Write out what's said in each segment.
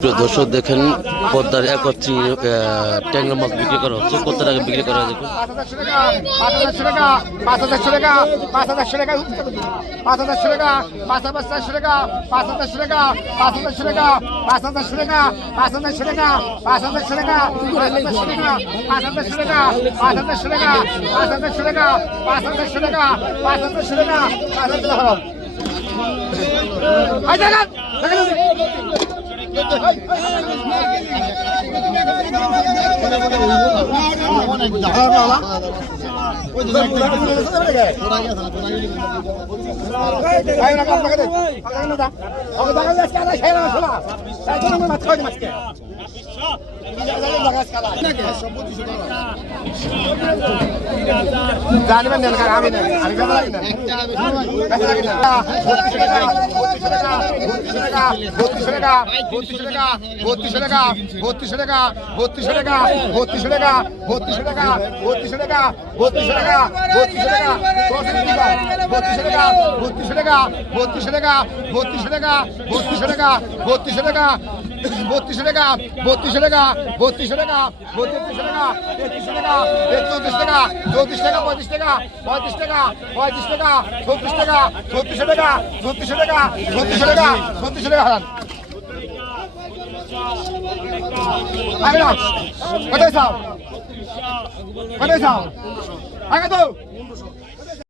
প্রিয় দর্শক দেখেন পদ্মার চিংড়ি ট্যাংরা মাছ বিক্রি করা হচ্ছে কত টাকা বিক্রি করা হয় দেখুন পাঁচ হাজারশো টাকা পাঁচ হাজারশো টাকা পাঁচ পাঁচ হাজারশো টাকা পাঁচ পাঁচ হাজারশো টাকা পাঁচ হাজারশো পাঁচ হাজারশো টাকা পাঁচ হাজারশো টাকা পাঁচ হাজারশো টাকা পাঁচ হাজারশো টাকা পাঁচ হাজারশো টাকা পাঁচ পাঁচ হাজারশো টাকা পাঁচ হাজারশো টাকা পাঁচ না জানবেন আমি আমি বত্রিশশো টাকা বত্রিশশো টাকা বত্রিশশো টাকা বত্রিশশো টাকা বত্রিশশো টাকা বত্রিশশো টাকা বত্রিশশো টাকা বত্রিশশো টাকা বত্রিশশো টাকা বত্রিশশো টাকা বত্রিশশো টাকা বত্রিশশো টাকা বত্রিশশো টাকা বত্রিশশো টাকা বত্রিশশো টাকা বত্রিশশো টাকা বত্রিশশো টাকা বত্রিশশো টাকা বত্রিশশো টাকা বত্রিশশো টাকা তেত্রিশশো টাকা চৌত্রিশ টাকা চৌত্রিশ টাকা পঁয়ত্রিশ টাকা পঁয়ত্রিশ টাকা পঁয়ত্রিশ টাকা ছত্রিশ টাকা ছত্রিশশো টাকা ছত্রিশশো টাকা ছত্রিশশো টাকা ছত্রিশশো টাকা হারান আগে না কোথায় চাও কোথায় চাও আগে তো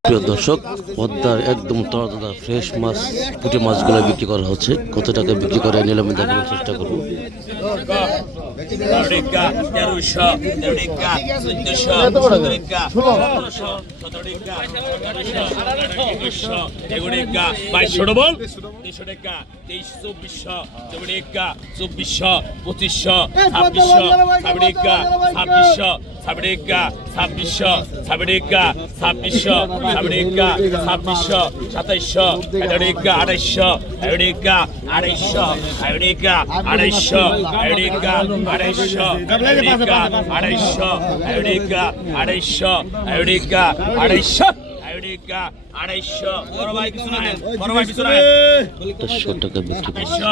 প্রিয় দর্শক, পদ্মার একদম তাজা ফ্রেশ মাছ, পুঁটি মাছগুলো বিক্রি করা হচ্ছে। কত টাকা বিক্রি করে নিলামে দেখানোর চেষ্টা করব। তেরোটিকা তেরোশো তেরোটিকা চোদ্দশো সতেরোটিকা ষোলোশো সতেরোটিকা সতেরোশো এগুলিকা বাইশশো ডবল তেইশশো টাকা তেইশ চব্বিশশো চব্বিশা চব্বিশশো পঁচিশশো, ছাব্বিশশো ছাব্বিশা ছাব্বিশশো ছাব্বিশা ছাব্বিশশো ছাব্বিশা ছাব্বিশশো ছাব্বিশা ছাব্বিশশো, সাতাইশশো এগারোটিকা আড়াইশো এগারোটিকা আড়াইশো এগারোটিকা আড়াইশো এগারোটিকা আড়াইশো আয়োডিকা আড়াইশো আয়োডিকা আড়াইশো আয়োডিকা আড়াইশো আড়াইশো টাকা বিক্রি করছে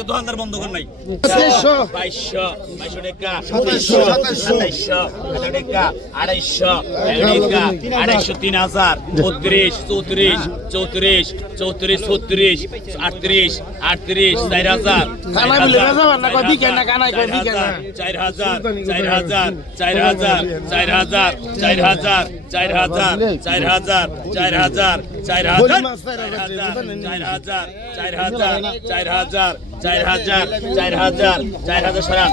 দোকানদার বন্ধ কর নাই। বাইশশো বাইশশো টাকা। সাতাইশশো। সাতাইশশো টাকা। আড়াইশো টাকা। আড়াইশো তিন হাজার বত্রিশ চৌত্রিশ চৌত্রিশ চৌত্রিশ ছত্রিশ আটত্রিশ আটত্রিশ চার হাজার চার হাজার চার হাজার চার হাজার চার হাজার চার হাজার চার হাজার চার হাজার চার হাজার চার হাজার চার হাজার চার হাজার চার হাজার চার হাজার চার হাজার চার হাজার সরান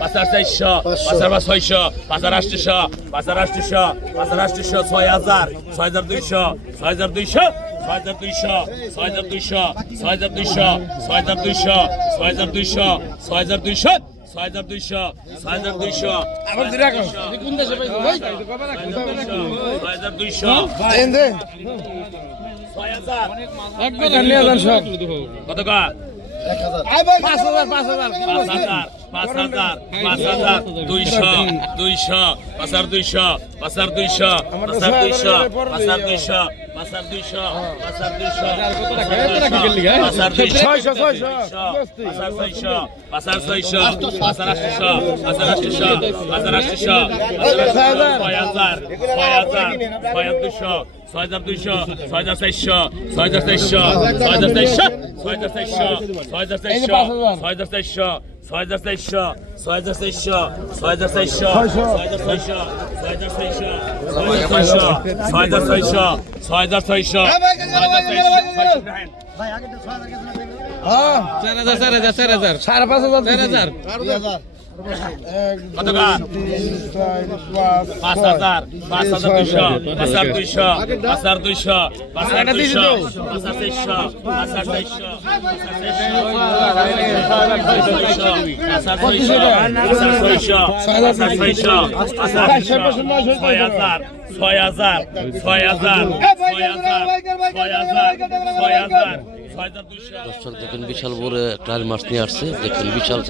পাঁচ হাজার চারশো পাঁচ হাজার ছয়শো পাঁচ হাজার আটশো পাঁচ হাজার আটশো পাঁচ হাজার আটশো ছয় হাজার ছয় হাজার দুইশো ছয় হাজার দুইশো ছয় হাজার দুইশো ছয় হাজার দুইশো ছয় হাজার দুইশো ছয় হাজার দুইশো ছয় হাজার দুইশো ছয় হাজার দুইশো ছয় হাজার দুইশো ছয় হাজার দুইশো ছয় হাজার দুইশো ছয় হাজার কত পাঁচ হাজার পাঁচ হাজার পাঁচ হাজার পাঁচ হাজার দুইশো দুইশো পাঁচ হাজার দুইশো পাঁচ হাজার দুইশো পাঁচ হাজার দুইশো পাঁচ হাজার দুইশো পাঁচ হাজার দুইশো পাঁচ হাজার দুইশো পাঁচ হাজার ছয়শো পাঁচ হাজার ছয়শো পাঁচ হাজার ছয়শো পাঁচ হাজার আটশো পাঁচ হাজার আটশো পাঁচ হাজার আটশো ছয় হাজার ছয় হাজার ছয় হাজার দুইশো ছয় হাজার দুইশো ছয় হাজার চারশো ছয় হাজার চারশো ছয় হাজার চারশো ছয় হাজার চারশো ছয় হাজার চারশো ছয় হাজার চারশো ছয় হাজার চারশো ছয় হাজার চারশো ছয় হাজার চারশো ছয় হাজার চারশো ছয় হাজার চারশো চার হাজার চার হাজার চার হাজার সাড়ে পাঁচ হাজার চার হাজার কত পাঁচ হাজার পাঁচ হাজার দুইশো পাঁচ হাজার দুইশো পাঁচ হাজার দুইশো পাঁচ হাজার দুইশো পাঁচ হাজার চারশো পাঁচ হাজার চারশো ছয় হাজার ছয় হাজার ছয় হাজার ছয় হাজার ছয় হাজার ছয় হাজার দর্শক দেখেন বিশাল বড় একটা মাছ নিয়ে আসছে দেখেন বিশাল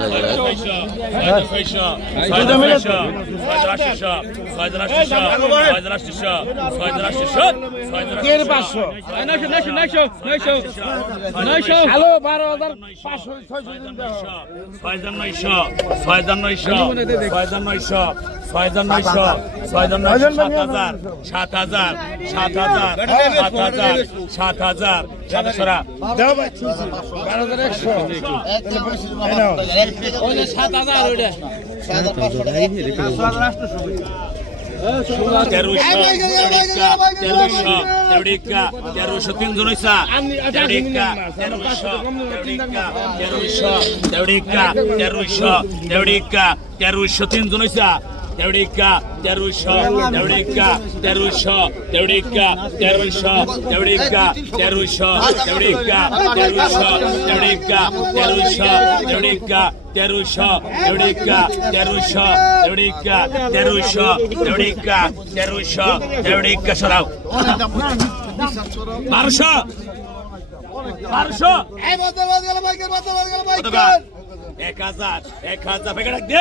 সাত হাজার সাত হাজার সাত হাজার সাত হাজার দাও ভাই বারো হাজার একশো। সাত হাজার ওইটা। তেরোশো তিনজন তেরোশো তিনজন তেরোটিকা তেরোশো তেরোটিকা তেরোশো তেরোটিকা তেরোশো তেরোটিকা তেরোশো তেরোটিকা তেরোশো তেরোটিকা তেরোশো তেরোটিকা তেরোশো তেরোটিকা তেরোশো তেরোটিকা তেরোশো তেরোটিকা তেরোশো তেরোটিকা সরাও বারোশো বারোশো? এক হাজার এক হাজার ভেঙে রাখ দে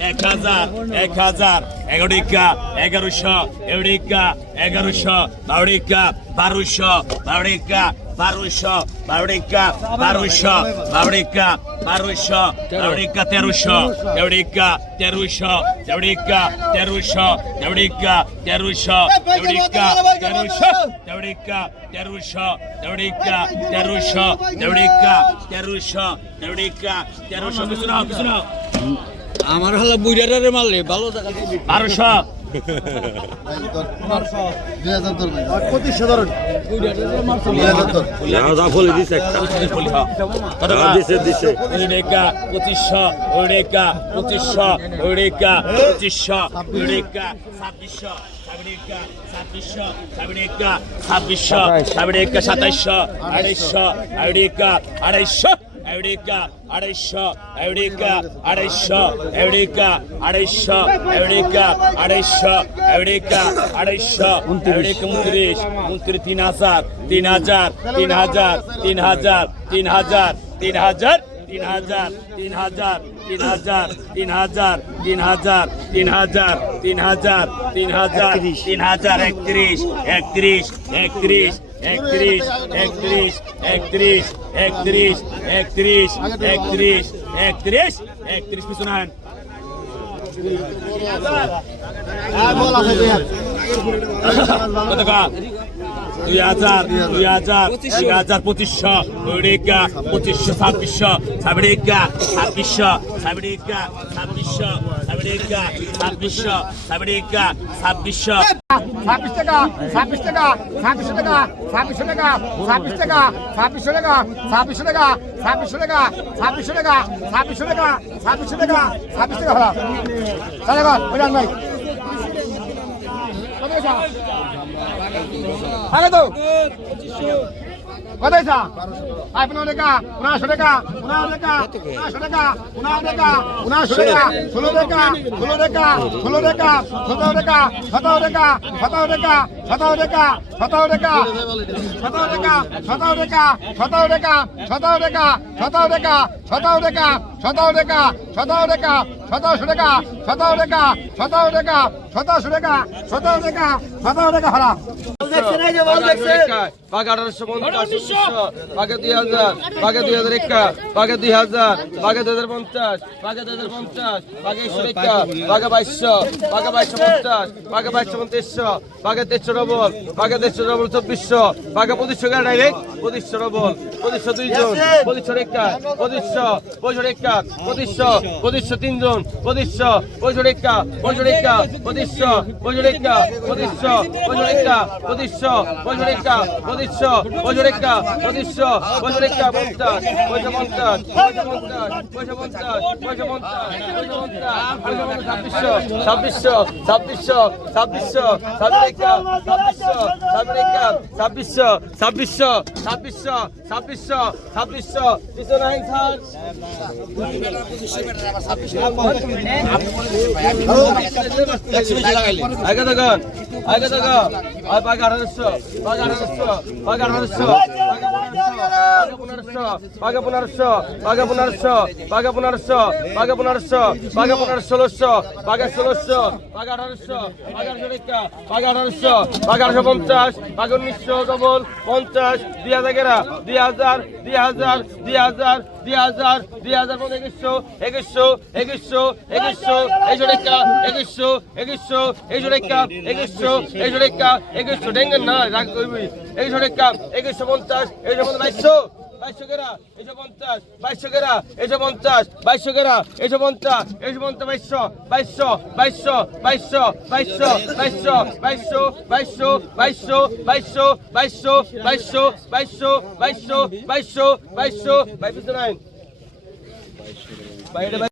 এক হাজার এক হাজার এগারোটিকা এগারোশো এগারোটিকা এগারোশো বারোটিকা বারোশো বারোটিকা বারোশো বারোটিকা বারোশো বারোটিকা বারোশো বারোটিকা তেরোশো তেরোটিকা তেরোশো তেরোটিকা তেরোশো তেরোটিকা তেরোশো তেরোটিকা তেরোশো তেরোটিকা তেরোশো তেরোটিকা তেরোশো তেরোটিকা তেরোশো তেরোটিকা তেরোশো কিছু নাও কিছু নাও আমার হলো বুইরারে মারলে ভালো টাকা বারোশো ছাব্বিশশো আড়াইশো আড়াইশো আড়াইশো এউডিকা আড়াইশো এউডিকা আড়াইশো এউডিকা আড়াইশো এউডিকা আড়াইশো এউডিকা আড়াইশো এউডিকা উনত্রিশ উনত্রিশ তিন হাজার তিন হাজার তিন হাজার তিন হাজার তিন হাজার তিন হাজার তিন হাজার তিন হাজার তিন হাজার তিন হাজার তিন হাজার তিন হাজার তিন হাজার তিন হাজার তিন হাজার একত্রিশ একত্রিশ একত্রিশ একত্রিশ একত্রিশ একত্রিশ একত্রিশ একত্রিশ একত্রিশ একত্রিশ একত্রিশ পিছনে কত কা? দুই হাজার দুই হাজার দুই হাজার পঁচিশশো ওইডিকা পঁচিশশো, ছাব্বিশশো, সাবিডিকা ছাব্বিশশো সাবিডিকা ছাব্বিশশো সাবিডিকা ছাব্বিশশো সাবিডিকা, ছাব্বিশশো ছাব্বিশ টাকা ছাব্বিশ টাকা ছাব্বিশশো টাকা ছাব্বিশশো টাকা ছাব্বিশ টাকা ছাব্বিশশো টাকা ছাব্বিশশো টাকা ছাব্বিশশো টাকা ছাব্বিশশো টাকা ছাব্বিশশো টাকা ছাব্বিশশো টাকা ছাব্বিশ টাকা ভাড়া তাহলে ঘর ওই আগে তো কত হয়েছা আই পনেরো টাকা পনেরোশো টাকা পনেরো টাকা পনেরোশো টাকা পনেরো টাকা পনেরোশো টাকা, ষোলো টাকা ষোলো টাকা ষোলো টাকা, সতেরো টাকা সতেরো টাকা সতেরো টাকা সতেরো টাকা সতেরো টাকা সতেরো টাকা সতেরো টাকা সতেরো টাকা সতেরো টাকা সতেরো টাকা সতেরো টাকা সতেরো টাকা সতেরো টাকা সতেরোশো টাকা সতেরো টাকা সতেরো টাকা সতেরোশো টাকা সতেরো টাকা সতেরো টাকা হারা বাঘ আঠারোশো পঞ্চাশ বাঘে দুই হাজার বাঘে দুই হাজার একা বাঘে দুই হাজার বাঘে দুই হাজার পঞ্চাশ বাঘে দুই হাজার পঞ্চাশ বাঘে একশো একা বাঘে বাইশশো বাঘে বাইশশো পঞ্চাশ বাঘে বাইশশো পঞ্চাশশো বাঘে দেড়শো ডবল বাঘে দেড়শো ডবল চব্বিশশো। বাঘে পঁচিশশো ডাইরেক্ট পঁচিশশো ডবল পঁচিশশো দুইজন পঁচিশশো রেখা পঁচিশশো পঁচিশশো রেখা পঁচিশশো পঁচিশশো তিনজন পঁচিশশো পঁচিশশো রেখা পঁচিশশো রেখা পঁচিশশো পঁচিশশো রেখা পঁচিশশো পঁচিশশো রেখা পঁচিশশো পঁচিশশো রেখা পঁচিশশো পঁচিশশো রেখা পঁচিশশো পঁচিশশো রেখা পঞ্চাশ। পয়সা পঞ্চাশ পয়সা পঞ্চাশ পয়সা পঞ্চাশ পয়সা পঞ্চাশ। ছাব্বিশশো ছাব্বিশশো ছাব্বিশশো ছাব্বিশশো ছাব্বিশ ছাব্বিশশো ছাব্বিশশো ছাব্বিশশো ছাব্বিশশো ছাব্বিশশো আগে দেখুন আগে দেখুন আগে আঠারোশো আগে আঠারোশো আগে আঠারোশো। বাঘা পনেরোশো বাঘা পনেরোশো বাঘা পনেরোশো বাঘা পনেরোশো বাঘা পনেরো ষোলোশো বাঘা ষোলোশো বাঘা আঠারোশো বাঘা আঠারোশো বাঘা আঠারোশো বাঘা আঠারোশো পঞ্চাশ বাঘা উনিশশো ডবল পঞ্চাশ দুই হাজার দুই হাজার দুই হাজার দুই হাজার দুই হাজার দুই হাজার একুশশো একুশশো একুশশো একুশশো একশো রেখা একুশশো একুশশো একশো রেখা একুশশো একশো রেখা একুশশো। ডেঙ্গেন না রাগ করবি। একশো রেখা একুশশো পঞ্চাশ একশো পঞ্চাশ বাইশশো বাইশশো গেরা এসো পঞ্চাশ বাইশশো গেরা এসো পঞ্চাশ বাইশশো গেরা এসো পঞ্চাশ এসো পঞ্চাশ বাইশশো বাইশশো বাইশশো বাইশশো বাইশশো বাইশশো বাইশশো বাইশশো বাইশশো বাইশশো বাইশশো বাইশশো বাইশশো বাইশশো বাইশশো বাইশশো বাইশশো নাইন বাইরে